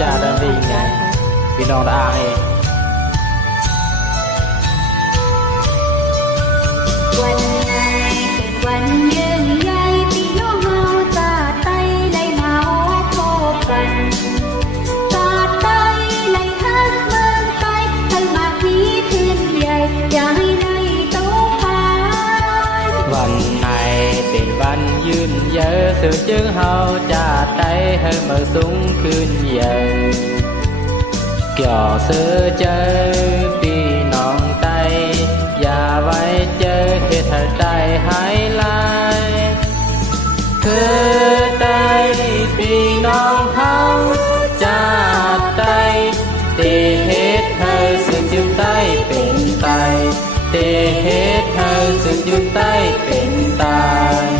จะาดันดีไงพี่น้องละอาเอง กันยืนเยอะสื่อจึงเฮาจะไตให้มาสูงขึ้นใหญ่เกี่ยวซื้อเจอพี่น้องไตอย่าไว้เจอเหตุใตหายลายคือไต้พี่น้องเฮาจะไต้ตีเหตุเธอสื่อจึงไตเป็นไตเตเหตุเธอสื่อจึงไต้เป็นตาย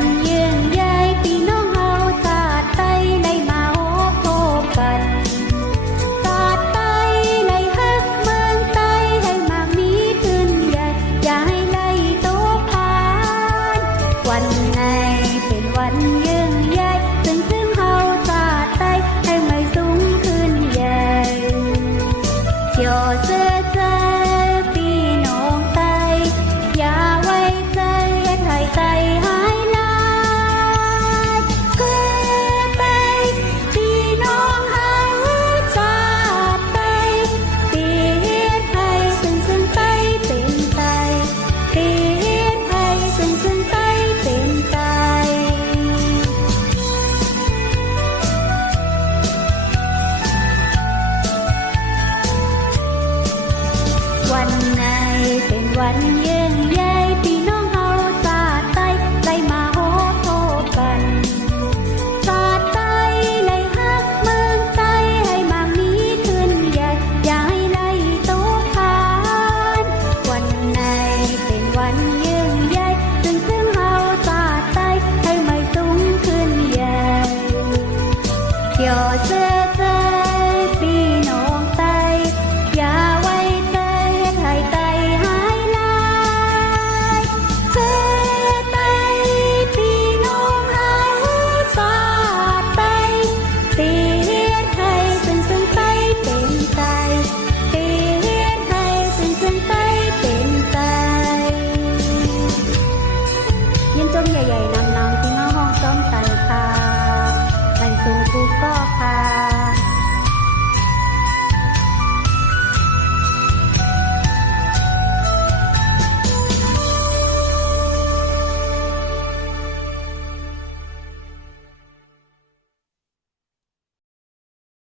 nhé one